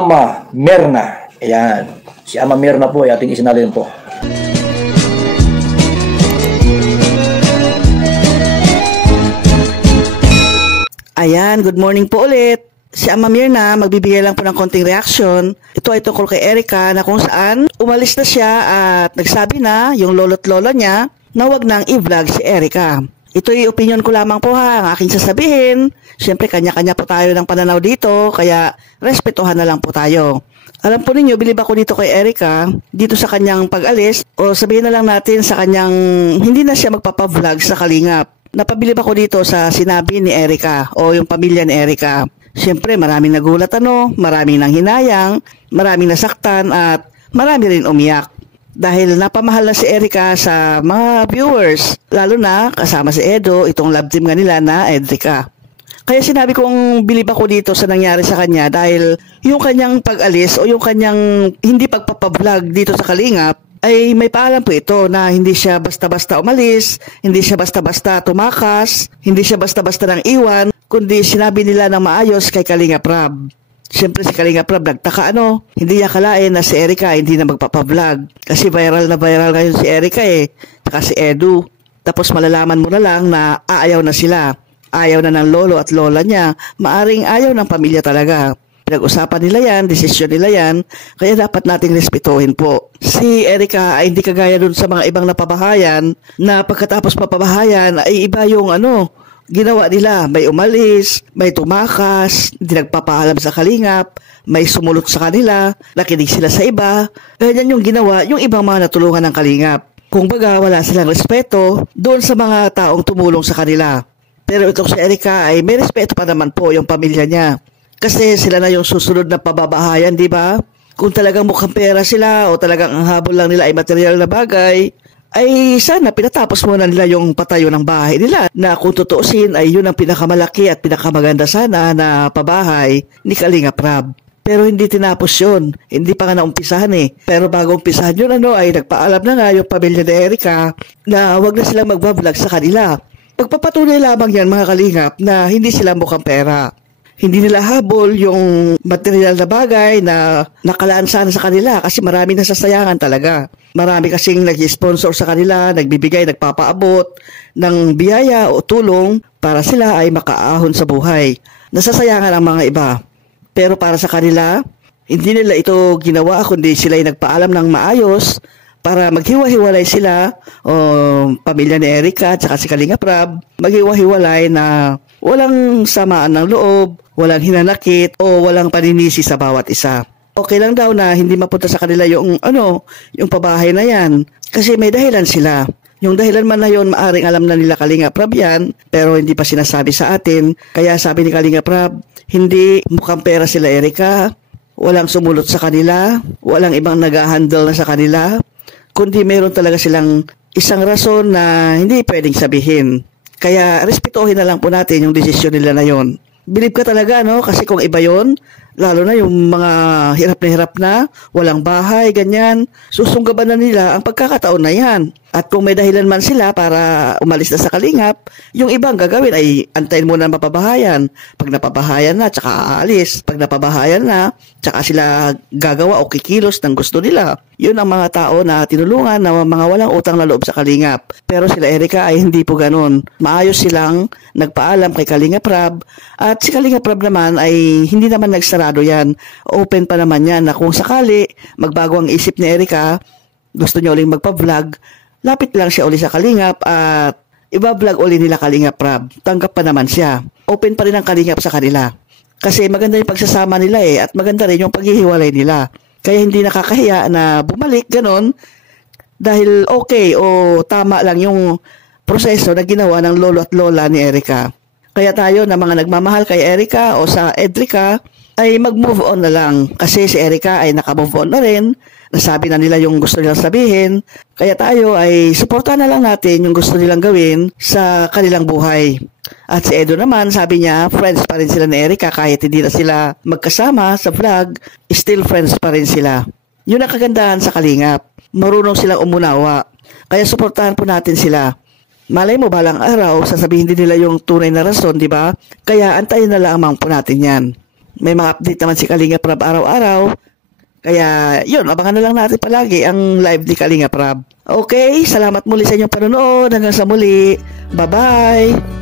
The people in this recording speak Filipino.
Ama Myrna. Ayan. Si Ama Myrna po ay ating isinalin po. Ayan, good morning po ulit. Si Ama Myrna, magbibigay lang po ng konting reaction. Ito ay tungkol kay Erica na kung saan umalis na siya at nagsabi na yung lolo't lola niya na wag nang i-vlog si Erica. Ito yung opinion ko lamang po ha, ang aking sasabihin. Siyempre, kanya-kanya po tayo ng pananaw dito, kaya respetuhan na lang po tayo. Alam po ninyo, bilib ako dito kay Erica, dito sa kanyang pag-alis, o sabihin na lang natin sa kanyang hindi na siya magpapavlog sa Kalingap. Napabilib ako dito sa sinabi ni Erica o yung pamilya ni Erica. Siyempre, maraming nagulat maraming nanghinayang, maraming nasaktan at marami rin umiyak. Dahil napamahal na si Erica sa mga viewers, lalo na kasama si Edo, itong love team nga nila na Edrica. Kaya sinabi kong bilib ako dito sa nangyari sa kanya dahil yung kanyang pag-alis o yung kanyang hindi pagpapablog dito sa Kalingap, ay may paalam po ito na hindi siya basta-basta umalis, hindi siya basta-basta tumakas, hindi siya basta-basta nang iwan, kundi sinabi nila ng maayos kay Kalingap Rab. Siyempre si Kalingap Rab nagtaka hindi niya akalain na si Erica hindi na magpapablog. Kasi viral na viral ngayon si Erica saka si Edu. Tapos malalaman mo na lang na aayaw na sila. Ayaw na ng lolo at lola niya, maaring ayaw ng pamilya talaga. Pinag-usapan nila yan, desisyon nila yan, kaya dapat nating respetuhin po. Si Erica ay hindi kagaya dun sa mga ibang napabahayan na pagkatapos mapabahayan ay iba yung ginawa nila. May umalis, may tumakas, hindi nagpapaalam sa Kalingap, may sumulot sa kanila, nakinig sila sa iba. Ganyan yung ginawa yung ibang mga natulungan ng Kalingap. Kung baga wala silang respeto doon sa mga taong tumulong sa kanila. Pero itong si Erica ay may respeto pa naman po yung pamilya niya. Kasi sila na yung susunod na pababahayan, di ba? Kung talagang mukhang pera sila o talagang ang habol lang nila ay material na bagay, ay sana pinatapos muna nila yung patayo ng bahay nila na kung tutuusin ay yun ang pinakamalaki at pinakamaganda sana na pabahay ni Kalingap Rab. Pero hindi tinapos yun. Hindi pa nga naumpisahan Pero bago umpisahan yun ay nagpaalam na nga yung pamilya ni Erica na wag na silang magbablog sa kanila. Pagpapatunay lamang yan mga Kalingap na hindi sila mukhang pera. Hindi nila habol yung material na bagay na nakalaan sana sa kanila kasi marami nasasayangan talaga. Marami kasing nag-sponsor sa kanila, nagbibigay, nagpapaabot ng biyaya o tulong para sila ay makaahon sa buhay. Nasasayangan ang mga iba. Pero para sa kanila, hindi nila ito ginawa kundi sila ay nagpaalam ng maayos para maghiwa-hiwalay sila o pamilya ni Erica at saka si Kalingap Rab, maghiwa-hiwalay na walang samaan ng loob, walang hinanakit o walang paninisi sa bawat isa. Okay lang daw na hindi mapunta sa kanila yung pabahay na yan kasi may dahilan sila. Yung dahilan man na yun, maaring alam na nila Kalingap Rab yan, pero hindi pa sinasabi sa atin. Kaya sabi ni Kalingap Rab, hindi mukhang pera sila Erica, walang sumulot sa kanila, walang ibang nag-handle na sa kanila, kundi meron talaga silang isang rason na hindi pwedeng sabihin. Kaya respetuhin na lang po natin yung desisyon nila na yon. Bilib ka talaga kasi kung iba yon, lalo na yung mga hirap na, walang bahay, ganyan, susunggaban na nila ang pagkakataon na yan. At kung may dahilan man sila para umalis na sa Kalingap, yung ibang gagawin ay antayin muna mapabahayan. Pag napabahayan na, tsaka aalis. Pag napabahayan na, tsaka sila gagawa o kikilos ng gusto nila. Yun ang mga tao na tinulungan na mga walang utang na loob sa Kalingap. Pero sila Erica ay hindi po ganun. Maayos silang nagpaalam kay Kalingap Rab. At si Kalingap Rab naman ay hindi naman nagsarado yan. Open pa naman yan na kung sakali magbago ang isip ni Erica, gusto niya uling magpa-vlog, lapit lang siya uli sa Kalingap at iba-vlog uli nila Kalingap Rab. Tanggap pa naman siya. Open pa rin ang Kalingap sa kanila. Kasi maganda yung pagsasama nila at maganda rin yung paghihiwalay nila. Kaya hindi nakakahiya na bumalik ganon dahil okay o tama lang yung proseso na ginawa ng lolo at lola ni Erica. Kaya tayo na mga nagmamahal kay Erica o sa Edrica ay mag-move on na lang kasi si Erica ay naka-move on na rin. Nasabi na nila yung gusto nilang sabihin. Kaya tayo ay suportahan na lang natin yung gusto nilang gawin sa kanilang buhay. At si Edo naman, sabi niya, friends pa rin sila ni Erica kahit hindi na sila magkasama sa vlog, still friends pa rin sila. Yun ang kagandahan sa Kalingap. Marunong silang umunawa. Kaya suportahan po natin sila. Malay mo balang araw, sasabihin din nila yung tunay na rason, di ba? Kaya antayin na lamang po natin yan. May mga update naman si Kalinga Prab araw-araw. Kaya, yun, abangan na lang natin palagi ang live ni Kalinga Prab. Okay, salamat muli sa inyong panonood. Hanggang sa muli. Bye-bye!